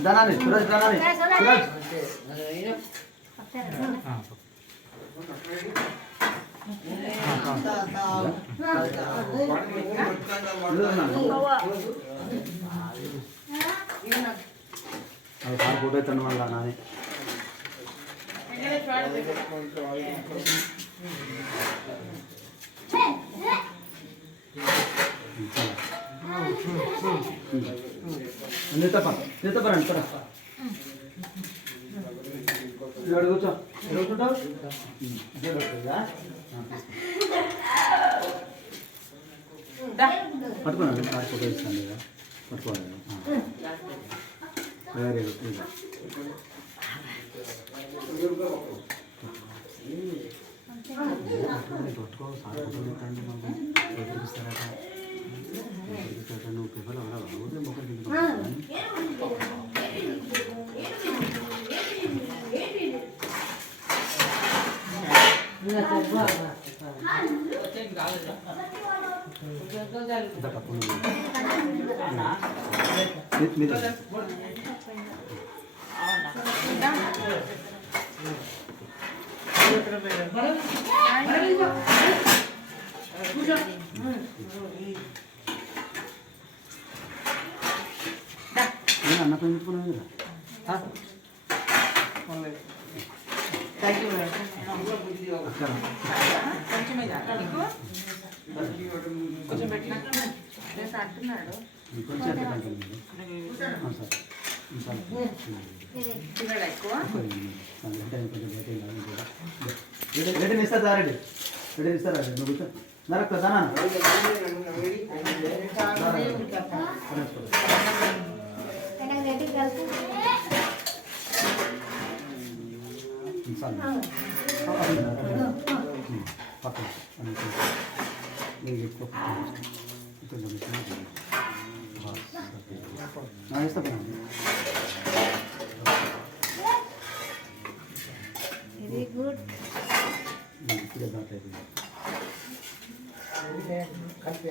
दाना नहीं सूरज दाना नहीं सूरज अब फोटो तन वाला ना है नेता पर अंतर అడుగుతా అడుగుతుంటావు పట్టుకోండి కార్ ఫోటో ఇస్తాను కదా పట్టుకోవాలి వెరీ గుడ్ పట్టుకో సార్ ఫోటో ఇస్తాను మళ్ళీ ఇస్తారట నువ్వు పేపర్లో ఉదయం మొక్కలు అన్న పెంచుకున్నాను కొంచెం పెట్టినట్టు అంటున్నాడు రిటర్న్ ఇస్తారా రెడీ రిటర్న్ ఇస్తారా నువ్వు నరక దానా పక్కన వెరీ గుడ్ కలిపి